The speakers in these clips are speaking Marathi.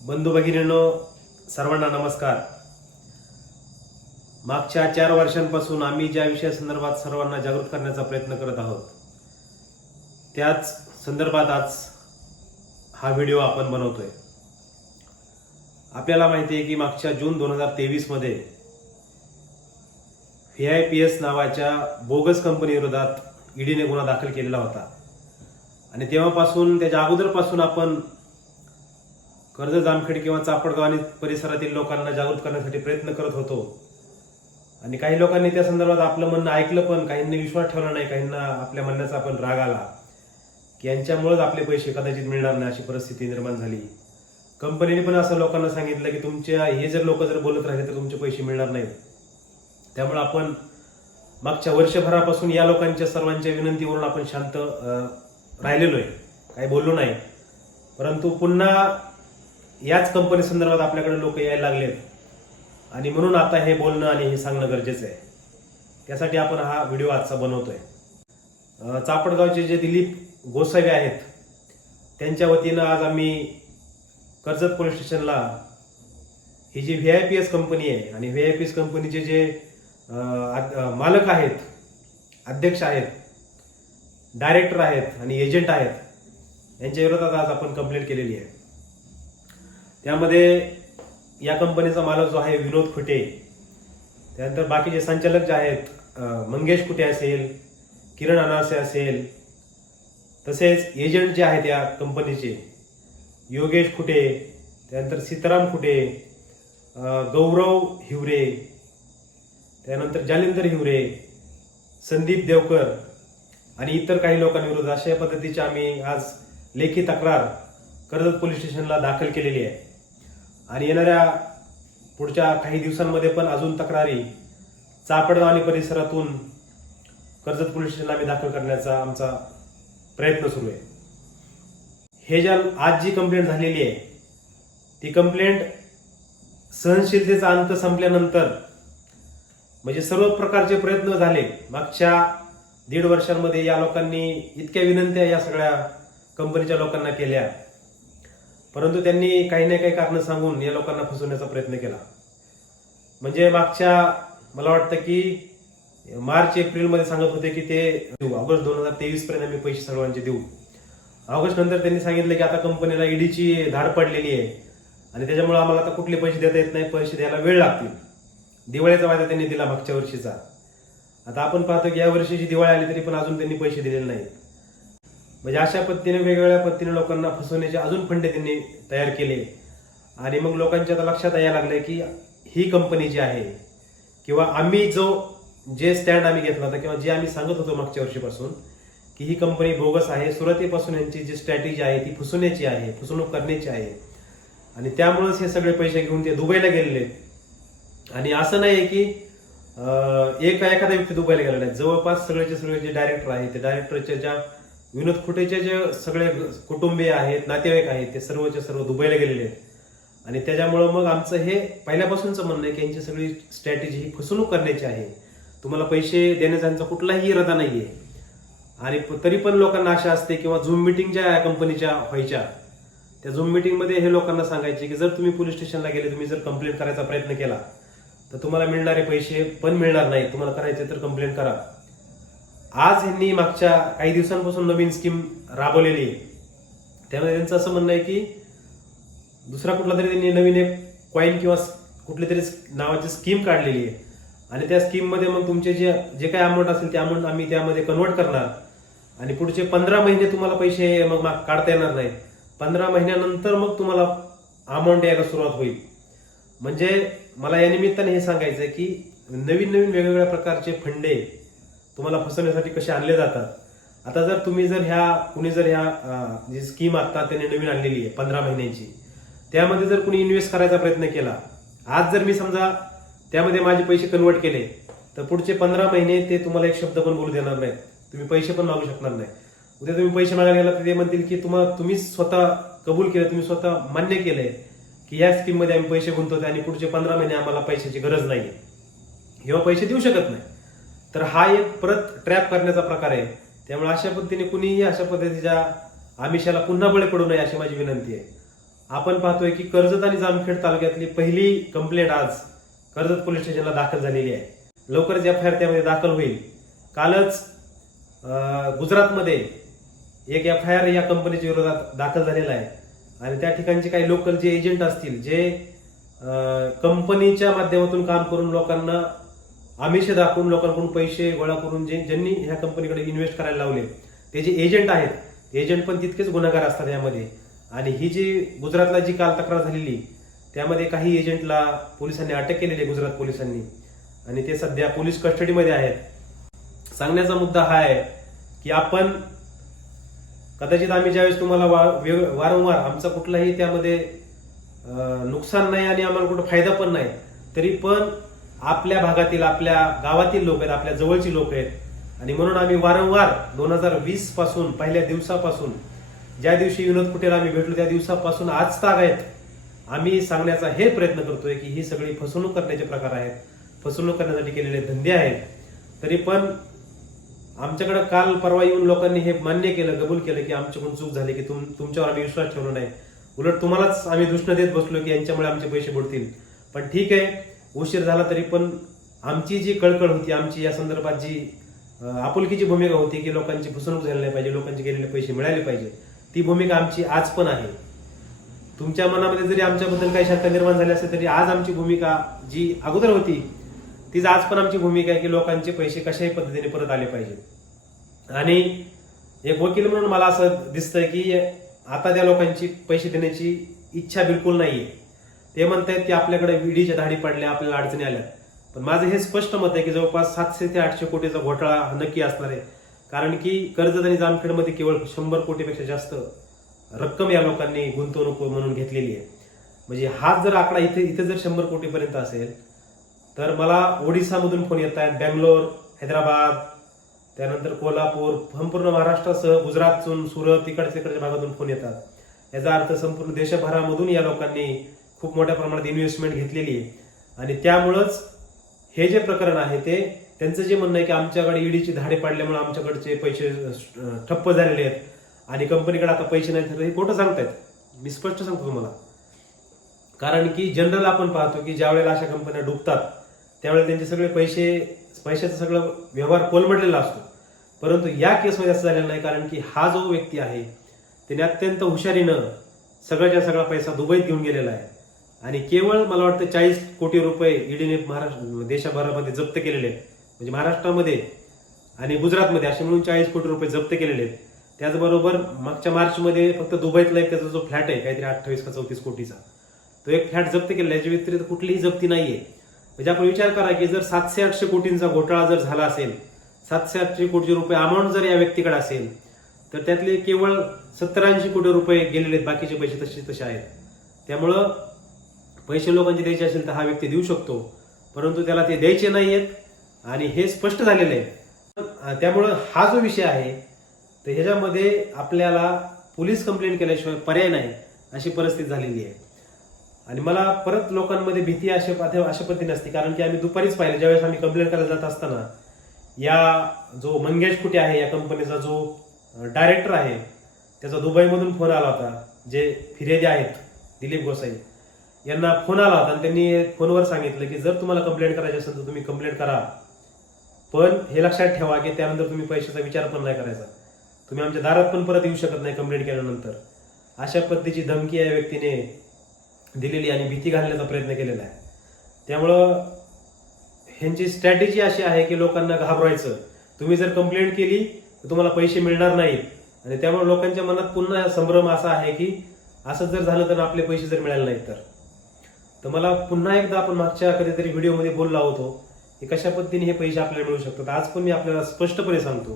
बंधू भगिनींनो सर्वांना नमस्कार. मागच्या चार वर्षांपासून आम्ही ज्या विषयासंदर्भात सर्वांना जागृत करण्याचा प्रयत्न करत आहोत त्याच संदर्भात आज हा व्हिडिओ आपण बनवतोय. आपल्याला माहिती आहे की मागच्या जून दोन हजार तेवीसमध्ये व्ही आय पी एस नावाच्या बोगस कंपनी विरोधात ईडीने गुन्हा दाखल केलेला होता. आणि तेव्हापासून त्याच्या अगोदरपासून आपण कर्ज जामखेड किंवा चापडगाव आणि परिसरातील लोकांना जागृत करण्यासाठी प्रयत्न करत होतो. आणि काही लोकांनी त्या संदर्भात आपलं म्हणणं ऐकलं पण काहींनी विश्वास ठेवला नाही काहींना आपल्या म्हणण्याचा पण राग आला. की यांच्यामुळेच आपले पैसे कदाचित मिळणार नाही अशी परिस्थिती निर्माण झाली. कंपनीने पण असं लोकांना सांगितलं की तुमच्या हे जर लोक जर बोलत राहिले तर तुमचे पैसे मिळणार नाहीत. त्यामुळे आपण मागच्या वर्षभरापासून या लोकांच्या सर्वांच्या विनंतीवरून आपण शांत राहिलेलो आहे. काही बोललो नाही. परंतु पुन्हा याच कंपनी संदर्भात आपल्याकडे लोक यायला लागलेत. आणि म्हणून आता हे बोलणं आणि हे सांगणं गरजेचं आहे. त्यासाठी आपण हा व्हिडिओ आजचा बनवतोय. चापडगावचे जे दिलीप गोसावे आहेत त्यांच्या वतीनं आज आम्ही कर्जत पोलीस स्टेशनला ही जी V I P S company आहे आणि व्ही आय पी एस कंपनीचे जे मालक आहेत अध्यक्ष आहेत डायरेक्टर आहेत आणि एजंट आहेत यांच्या विरोधात आज आपण कंप्लेंट केलेली आहे. त्यामध्ये या कंपनीचा मालक जो आहे विनोद खुटे त्यानंतर बाकीचे संचालक जे आहेत मंगेश खुटे असेल किरण अनासे असेल तसेच एजंट जे आहेत या कंपनीचे योगेश खुटे त्यानंतर सीताराम खुटे गौरव हिवरे त्यानंतर जालिंदर हिवरे संदीप देवकर आणि इतर काही लोकांविरोधात अशा पद्धतीची आम्ही आज लेखी तक्रार कर्जत पोलीस स्टेशनला दाखल केलेली आहे. आणि येणाऱ्या पुढच्या काही दिवसांमध्ये पण अजून तक्रारी चापडगाव आणि परिसरातून कर्जत पोलीस स्टेशनला आम्ही दाखल करण्याचा आमचा प्रयत्न सुरू आहे. हे ज्या आज जी कंप्लेंट झालेली आहे ती कंप्लेंट सहनशीलतेचा अंत संपल्यानंतर म्हणजे सर्व प्रकारचे प्रयत्न झाले. मागच्या दीड वर्षांमध्ये या लोकांनी इतक्या विनंत्या या सगळ्या कंपनीच्या लोकांना केल्या. परंतु त्यांनी काही ना काही कारण सांगून या लोकांना फसवण्याचा प्रयत्न केला. म्हणजे मागच्या मला वाटतं की मार्च एप्रिलमध्ये सांगत होते की ते देऊ. ऑगस्ट दोन हजार तेवीस पर्यंत आम्ही पैसे सर्वांचे देऊ. ऑगस्ट नंतर त्यांनी सांगितलं की आता कंपनीला ईडीची धाड पडलेली आहे आणि त्याच्यामुळे आम्हाला आता कुठले पैसे देता येत नाही पैसे द्यायला वेळ लागतील. दिवाळीचा वायदा त्यांनी दिला मागच्या वर्षीचा. आता आपण पाहतो की या वर्षीची दिवाळी आली तरी पण अजून त्यांनी पैसे दिलेले नाहीत. म्हणजे अशा पद्धतीने वेगवेगळ्या पद्धतीने लोकांना फसवण्याचे अजून फंडे त्यांनी तयार केले. आणि मग लोकांच्या आता लक्षात यायला लागलं की ही कंपनी जी आहे किंवा आम्ही जो जे स्टँड आम्ही घेतला होता किंवा जे आम्ही सांगत होतो मागच्या वर्षीपासून की ही कंपनी बोगस आहे सुरुवातीपासून यांची जी स्ट्रॅटेजी आहे ती फसवण्याची आहे फसवणूक करण्याची आहे. आणि त्यामुळेच हे सगळे पैसे घेऊन ते दुबईला गेलेले. आणि असं नाही आहे की एक एखादा व्यक्ती दुबईला गेलेला आहे. जवळपास सगळेचे सगळे जे डायरेक्टर आहे ते डायरेक्टरच्या ज्या विनोद खुटेचे जे सगळे कुटुंबीय आहेत नातेवाईक आहेत ते सर्वचे सर्व दुबईला गेलेले आहेत. आणि त्याच्यामुळं मग आमचं हे पहिल्यापासूनचं म्हणणं आहे की यांची सगळी स्ट्रॅटेजी ही फसवणूक करण्याची आहे. तुम्हाला पैसे देण्याचा यांचा कुठलाही इरादा आहे आणि तरी पण लोकांना आशा असते किंवा झूम मिटिंग ज्या कंपनीच्या व्हायच्या त्या झूम मिटिंगमध्ये हे लोकांना सांगायचे की जर तुम्ही पोलीस स्टेशनला गेले तुम्ही जर कंप्लेंट करायचा प्रयत्न केला तर तुम्हाला मिळणारे पैसे पण मिळणार नाही. तुम्हाला करायचे तर कंप्लेंट करा. आज यांनी मागच्या काही दिवसांपासून नवीन स्कीम राबवलेली आहे. त्यामध्ये त्यांचं असं म्हणणं आहे की दुसरा कुठला तरी त्यांनी नवीन एक कॉईन किंवा कुठली तरी नावाची स्कीम काढलेली आहे. आणि त्या स्कीममध्ये मग तुमचे जे जे काही अमाऊंट असेल ते अमाऊंट आम्ही त्यामध्ये कन्वर्ट करणार. आणि पुढचे पंधरा महिने तुम्हाला पैसे मग मा- काढता येणार नाही पंधरा महिन्यानंतर मग तुम्हाला अमाऊंट यायला सुरुवात होईल. म्हणजे मला या निमित्ताने हे सांगायचं आहे की नवीन नवीन वेगवेगळ्या प्रकारचे फंडे तुम्हाला फसवण्यासाठी कसे आणले जातात? आता जर तुम्ही जर ह्या कुणी जर ह्या जी स्कीम आता त्यांनी नवीन आणलेली आहे पंधरा महिन्यांची त्यामध्ये जर कुणी इन्व्हेस्ट करायचा प्रयत्न केला आज जर मी समजा त्यामध्ये माझे पैसे कन्वर्ट केले तर पुढचे पंधरा महिने ते तुम्हाला एक शब्द पण बोलू देणार नाहीत. तुम्ही पैसे पण मागू शकणार नाही. उद्या तुम्ही पैसे मागायला गेला तर ते म्हणतील की तुम्हाला तुम्ही स्वतः कबूल केलं तुम्ही स्वतः मान्य केलंय की या स्कीममध्ये आम्ही पैसे गुंतवतो आणि पुढचे पंधरा महिने आम्हाला पैशाची गरज नाहीये. किंवा पैसे देऊ शकत नाही. तर हा एक परत ट्रॅप करण्याचा प्रकार आहे. त्यामुळे अशा पद्धतीने कुणीही अशा पद्धतीच्या आमिषाला पुन्हा बळी पडू नये अशी माझी विनंती आहे. आपण पाहतोय की कर्जत आणि जामखेड तालुक्यातली पहिली कंप्लेंट आज कर्जत पोलीस स्टेशनला दाखल झालेली आहे. लवकरच एफ आय आर त्यामध्ये दाखल होईल. कालच गुजरातमध्ये एक एफ आय आर या कंपनीच्या विरोधात दाखल झालेला आहे. आणि त्या ठिकाणचे काही लोकल जे एजंट असतील जे कंपनीच्या माध्यमातून काम करून लोकांना आमिष दाखवून लोकांकडून पैसे गोळा करून जे ज्यांनी ह्या कंपनीकडे इन्व्हेस्ट करायला लावले ते जे एजंट आहेत एजंट पण तितकेच गुन्हेगार असतात यामध्ये. आणि ही जी गुजरातला जी काल तक्रार झालेली त्यामध्ये काही एजंटला पोलिसांनी अटक केलेली आहे गुजरात पोलिसांनी. आणि ते सध्या पोलीस कस्टडीमध्ये आहेत. सांगण्याचा मुद्दा हा आहे की आपण कदाचित आम्ही ज्यावेळेस तुम्हाला वा- वारंवार आमचा कुठलाही त्यामध्ये नुकसान नाही आणि आम्हाला कुठं फायदा पण नाही तरी पण आपल्या भागातील आपल्या गावातील लोक आहेत आपल्या जवळची लोक आहेत. आणि म्हणून आम्ही वारंवार दोन हजार वीसपासून पहिल्या दिवसापासून ज्या दिवशी विनोद कुटेला आम्ही भेटलो त्या दिवसापासून आज ताग आहेत. आम्ही सांगण्याचा हे प्रयत्न करतोय की ही सगळी फसवणूक करण्याचे प्रकार आहेत. फसवणूक करण्यासाठी केलेले धंदे आहेत. तरी पण आमच्याकडे काल परवा येऊन लोकांनी हे मान्य केलं कबूल केलं की आमच्याकडून चूक झाली की तुम तुमच्यावर आम्ही विश्वास ठेवला नाही. उलट तुम्हालाच आम्ही दुष्ण देत बसलो की यांच्यामुळे आमचे पैसे बुडतील. पण ठीक आहे उशीर झाला तरी पण आमची जी कळकळ होती आमची या संदर्भात जी आपुलकीची भूमिका होती की लोकांची फसवणूक झाली नाही पाहिजे लोकांचे गेलेले पैसे मिळाले पाहिजे ती भूमिका आमची आज पण आहे. तुमच्या मनामध्ये जरी आमच्याबद्दल काही शंका निर्माण झाली असेल तरी आज आमची भूमिका जी अगोदर होती तीच आज पण आमची भूमिका आहे की लोकांचे पैसे कशाही पद्धतीने परत आले पाहिजे. आणि एक वकील म्हणून मला असं दिसतंय की आता त्या लोकांची पैसे देण्याची इच्छा बिलकुल नाही आहे ते म्हणतायत की आपल्याकडे विडीच्या धाडी पडल्या आपल्याला अडचणी आल्या. पण माझं हे स्पष्ट मत आहे की जवळपास सातशे ते आठशे कोटीचा घोटाळा हा नक्की असणार आहे. कारण की कर्जत आणि जामखेडमध्ये केवळ शंभर कोटीपेक्षा जास्त रक्कम या लोकांनी गुंतवणूक म्हणून घेतलेली आहे. म्हणजे हा जर आकडा इथे इथे जर शंभर कोटीपर्यंत असेल तर मला ओडिसामधून फोन येत आहेत. बँगलोर हैदराबाद त्यानंतर कोल्हापूर संपूर्ण महाराष्ट्रासह गुजराततून सुरत इकडच्या तिकडच्या भागातून फोन येतात. याचा अर्थ संपूर्ण देशभरामधून या लोकांनी खूप मोठ्या प्रमाणात इन्व्हेस्टमेंट घेतलेली आहे. आणि त्यामुळंच हे जे प्रकरण आहे ते त्यांचं जे म्हणणं आहे की आमच्याकडे ईडीची धाडे पाडल्यामुळे आमच्याकडचे पैसे ठप्प झालेले आहेत. आणि कंपनीकडे आता पैसे नाही तर हे खोटं सांगतायत. मी स्पष्ट सांगतो तुम्हाला. कारण की जनरल आपण पाहतो की ज्या वेळेला अशा कंपन्या डुबतात त्यावेळेला त्यांचे सगळे पैसे पैशाचा सगळं व्यवहार कोलमडलेला असतो. परंतु या केसमध्ये असं झालेलं नाही कारण की हा जो व्यक्ती आहे त्याने अत्यंत हुशारीनं सगळ्याच्या सगळा पैसा दुबईत घेऊन गेलेला आहे. आणि केवळ मला वाटतं चाळीस कोटी रुपये ईडीने महाराष्ट्र देशभरामध्ये जप्त केलेले आहेत. म्हणजे महाराष्ट्रामध्ये आणि गुजरातमध्ये असे मिळून चाळीस कोटी रुपये जप्त केलेले आहेत. त्याचबरोबर मागच्या मार्चमध्ये फक्त दुबईतला एक त्याचा जो फ्लॅट आहे काहीतरी अठ्ठावीस का चौतीस कोटीचा तो एक फ्लॅट जप्त केलेला आहे याच्या व्यतिरिक्त कुठलीही जप्ती नाही आहे म्हणजे आपण विचार करा की जर सातशे आठशे कोटींचा घोटाळा जर झाला असेल सातशे आठशे कोटी रुपये अमाऊंट जर या व्यक्तीकडे असेल तर त्यातले केवळ सत्तर ऐंशी कोटी रुपये गेलेले आहेत बाकीचे पैसे तसे तसे आहेत. त्यामुळं पैसे लोकांचे द्यायचे असेल तर हा व्यक्ती देऊ शकतो. परंतु त्याला ते द्यायचे नाही आहेत आणि हे स्पष्ट झालेलं आहे त्यामुळं हा जो विषय आहे तर ह्याच्यामध्ये आपल्याला पोलीस कंप्लेंट केल्याशिवाय पर्याय नाही अशी परिस्थिती झालेली आहे. आणि मला परत लोकांमध्ये भीती अशा पाथे- अशा पद्धतीने असते कारण की आम्ही दुपारीच पाहिलं ज्यावेळेस आम्ही कंप्लेंट करायला जात असताना या जो मंगेश कुटे आहे या कंपनीचा जो डायरेक्टर आहे त्याचा दुबईमधून फोन आला होता जे फिर्यादी आहेत दिलीप गोसाई. यांना फोन आला होता आणि त्यांनी फोनवर सांगितलं की जर तुम्हाला कंप्लेंट करायची असेल तर तुम्ही कंप्लेंट करा. पण हे लक्षात ठेवा की त्यानंतर तुम्ही पैशाचा विचार पण नाही करायचा. तुम्ही आमच्या दारात पण परत येऊ शकत नाही कंप्लेंट केल्यानंतर. अशा पद्धतीची धमकी या व्यक्तीने दिलेली आणि भीती घालण्याचा प्रयत्न केलेला आहे. त्यामुळं ह्यांची स्ट्रॅटेजी अशी आहे की लोकांना घाबरवायचं. तुम्ही जर कंप्लेंट केली तर तुम्हाला पैसे मिळणार नाहीत आणि त्यामुळे लोकांच्या मनात पुन्हा संभ्रम असा आहे की असं जर झालं तर आपले पैसे जर मिळाले नाहीत तर. तर मला पुन्हा एकदा आपण मागच्या कधीतरी व्हिडिओमध्ये बोललो होतो की कशा पद्धतीने हे पैसे आपल्याला मिळू शकतात. आज पण मी आपल्याला स्पष्टपणे सांगतो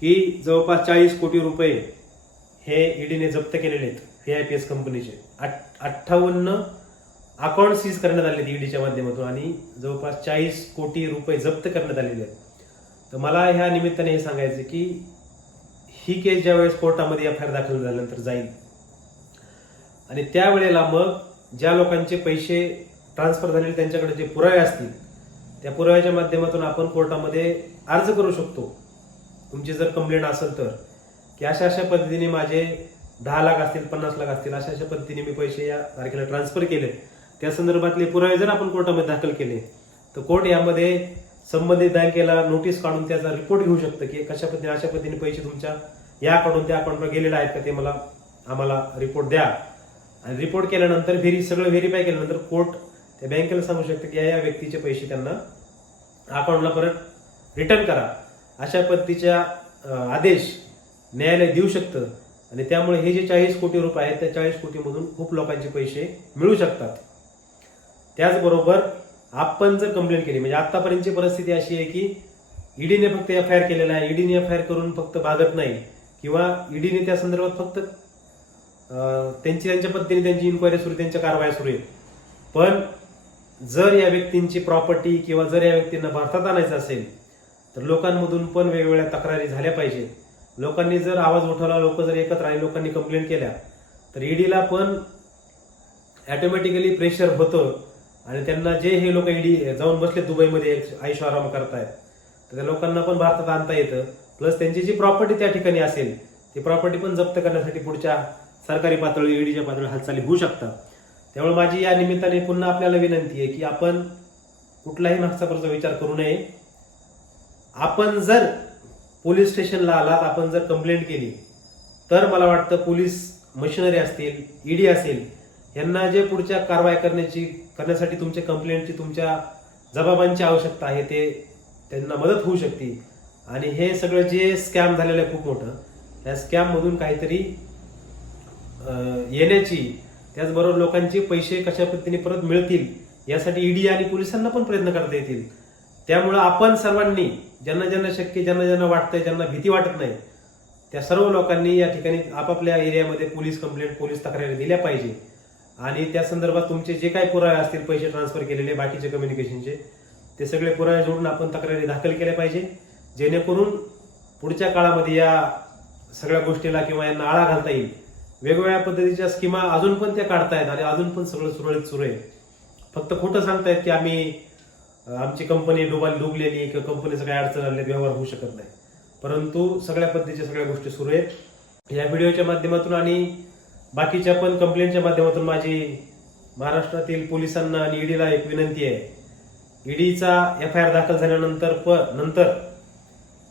की जवळपास चाळीस कोटी रुपये हे ईडीने जप्त केलेले आहेत व्ही आय पी एस कंपनीचे अठ्ठावन्न अकाउंट सीज करण्यात आले ईडीच्या माध्यमातून आणि जवळपास चाळीस कोटी रुपये जप्त करण्यात आलेले आहेत. तर मला ह्या निमित्ताने हे सांगायचं की ही केस ज्यावेळेस कोर्टामध्ये एफ आय आर दाखल झाल्यानंतर जाईल. आणि त्यावेळेला मग ज्या लोकांचे पैसे ट्रान्सफर झालेले त्यांच्याकडे जे पुरावे असतील त्या पुराव्याच्या माध्यमातून आपण कोर्टामध्ये अर्ज करू शकतो. तुमची जर कंप्लेंट असेल तर. की अशा अशा पद्धतीने माझे दहा लाख असतील पन्नास लाख असतील अशा अशा पद्धतीने मी पैसे या तारखेला ट्रान्सफर केले त्या संदर्भातले पुरावे जर आपण कोर्टामध्ये दाखल केले तर कोर्ट यामध्ये संबंधित बँकेला नोटीस काढून त्याचा रिपोर्ट घेऊ शकतं की कशा पद्धतीने अशा पद्धतीने पैसे तुमच्या या अकाउंटून त्या अकाउंटवर गेलेले आहेत का ते मला आम्हाला रिपोर्ट द्या. आणि रिपोर्ट केल्यानंतर व्हेरी सगळं व्हेरीफाय केल्यानंतर कोर्ट त्या बँकेला सांगू शकतं की या या व्यक्तीचे पैसे त्यांना अकाउंटला परत रिटर्न करा. अशा पद्धतीच्या आदेश न्यायालय देऊ शकतं. आणि त्यामुळे हे जे चाळीस कोटी रुपये आहेत त्या चाळीस कोटीमधून खूप लोकांचे पैसे मिळू शकतात. त्याचबरोबर आपण जर कंप्लेंट केली म्हणजे आत्तापर्यंतची परिस्थिती अशी आहे की ईडीने फक्त एफ आय आर केलेला आहे. ईडीने एफ आय आर करून फक्त भागत नाही. किंवा ईडीने त्या संदर्भात फक्त त्यांची त्यांच्या पद्धतीने त्यांची इन्क्वायरी सुरू त्यांच्या कारवाया सुरू आहेत. पण जर या व्यक्तींची प्रॉपर्टी किंवा जर या व्यक्तींना भारतात आणायचं असेल तर लोकांमधून पण वेगवेगळ्या तक्रारी झाल्या पाहिजेत. लोकांनी जर आवाज उठवला लोक जर एकत्र आले लोकांनी कंप्लेंट केल्या तर ईडीला पण ॲटोमॅटिकली प्रेशर होतं आणि त्यांना जे हे लोक ईडी जाऊन बसले दुबईमध्ये आयुष्य आराम करतायत तर त्या लोकांना पण भारतात आणता येतं. प्लस त्यांची जी प्रॉपर्टी त्या ठिकाणी असेल ती प्रॉपर्टी पण जप्त करण्यासाठी पुढच्या सरकारी पातळी ईडीच्या पातळी हालचाली होऊ शकतात. त्यामुळे माझी या निमित्ताने पुन्हा आपल्याला विनंती आहे की आपण कुठलाही मागचा विचार करू नये. आपण जर पोलीस स्टेशनला आलात आपण जर कंप्लेंट केली तर मला वाटतं पोलीस मशिनरी असतील ईडी असेल यांना जे पुढच्या कारवाई करण्याची करण्यासाठी तुमच्या कंप्लेंटची तुमच्या जबाबांची आवश्यकता आहे ते त्यांना मदत होऊ शकते. आणि हे सगळं जे स्कॅम झालेलं आहे खूप मोठं त्या स्कॅममधून काहीतरी येण्याची त्याचबरोबर लोकांचे पैसे कशा पद्धतीने परत मिळतील यासाठी ईडी आणि पोलिसांना पण प्रयत्न करता येतील. त्यामुळं आपण सर्वांनी ज्यांना ज्यांना शक्य ज्यांना ज्यांना वाटतंय ज्यांना भीती वाटत नाही त्या सर्व लोकांनी या ठिकाणी आपापल्या एरियामध्ये पोलीस कंप्लेंट पोलीस तक्रारी दिल्या पाहिजे. आणि त्या संदर्भात तुमचे जे काही पुरावे असतील पैसे ट्रान्सफर केलेले बाकीचे कम्युनिकेशनचे ते सगळे पुरावे जोडून आपण तक्रारी दाखल केल्या पाहिजे. जेणेकरून पुढच्या काळामध्ये या सगळ्या गोष्टीला किंवा यांना आळा घालता येईल. वेगवेगळ्या पद्धतीच्या स्कीमा अजून पण त्या काढतायत आणि अजून पण सगळं सुरळीत सुरू आहे. फक्त खोटं सांगतायत की आम्ही आमची कंपनी डुबाली डुबलेली किंवा कंपनीचं काही अडचण आली व्यवहार होऊ शकत नाही. परंतु सगळ्या पद्धतीच्या सगळ्या गोष्टी सुरू आहेत. या व्हिडिओच्या माध्यमातून आणि बाकीच्या पण कंप्लेंटच्या माध्यमातून माझी महाराष्ट्रातील पोलिसांना आणि ईडीला एक विनंती आहे. ईडीचा एफ आय आर दाखल झाल्यानंतर प नंतर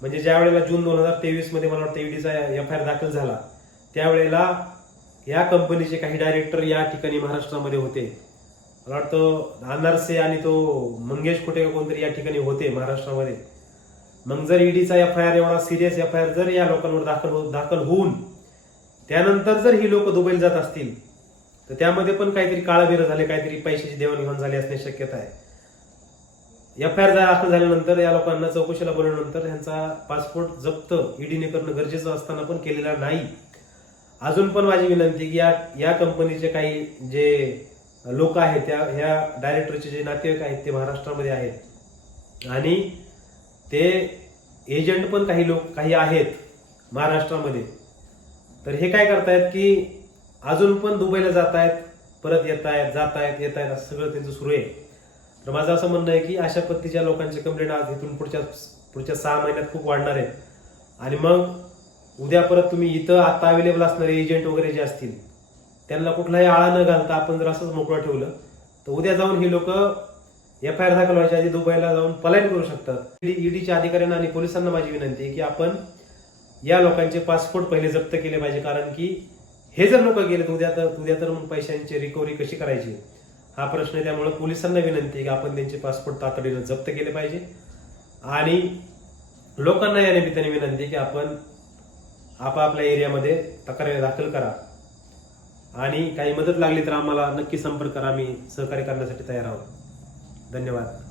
म्हणजे ज्या वेळेला जून दोन हजार तेवीसमध्ये मला वाटतं ईडीचा एफ आय आर दाखल झाला त्यावेळेला या कंपनीचे काही डायरेक्टर या ठिकाणी महाराष्ट्रामध्ये होते. मला वाटतं अनारसे आणि तो मंगेश कुठे कोणतरी या ठिकाणी होते महाराष्ट्रामध्ये. मग जर ईडीचा एफ आय आर एवढा सिरियस एफ आय आर जर या लोकांवर दाखल हो दाखल होऊन त्यानंतर जर ही लोक दुबईला जात असतील तर त्यामध्ये पण काहीतरी काळबेर झाले काहीतरी पैशाची देवाणघेवाण झाली असण्याची शक्यता आहे. एफ आय आर दाखल झाल्यानंतर या लोकांना चौकशीला बोलवल्यानंतर त्यांचा पासपोर्ट जप्त ईडीने करणं गरजेचं असताना पण केलेला नाही. अजून पण माझी विनंती की या या कंपनीचे काही जे लोक आहेत त्या ह्या डायरेक्टरचे जे नातेवाईक आहेत ते महाराष्ट्रामध्ये आहेत. आणि ते एजंट पण काही लोक काही आहेत महाराष्ट्रामध्ये. तर हे काय करतायत की अजून पण दुबईला जात आहेत परत येत आहेत जात आहेत येत आहेत असं सगळं त्यांचं सुरू आहे. तर माझं असं म्हणणं आहे की अशा पद्धतीच्या लोकांचे कंप्लेंट आज इथून पुढच्या पुढच्या सहा महिन्यात खूप वाढणार आहेत. आणि मग उद्या परत तुम्ही इथं आता अवेलेबल असणारे एजंट वगैरे जे असतील त्यांना कुठलाही आळा न घालता आपण जर असंच मोकळं ठेवलं तर उद्या जाऊन ही लोक एफ आय आर दाखल व्हायच्या आधी दुबईला जाऊन पलायन करू शकतात. ईडीच्या अधिकाऱ्यांना आणि पोलिसांना माझी विनंती आहे की आपण या लोकांचे पासपोर्ट पहिले जप्त केले पाहिजे कारण की हे जर लोक गेले तर उद्या तर उद्या तर मग पैशांची रिकव्हरी कशी करायची? हा प्रश्न आहे त्यामुळे पोलिसांना विनंती आहे की आपण त्यांचे पासपोर्ट तातडीनं जप्त केले पाहिजे. आणि लोकांना या निमित्ताने विनंती आहे की आपण आपापल्या एरियामध्ये तक्रार दाखल करा. आणि काही मदत लागली तर आम्हाला नक्की संपर्क करा. आम्ही सहकार्य करण्यासाठी तयार आहोत. धन्यवाद.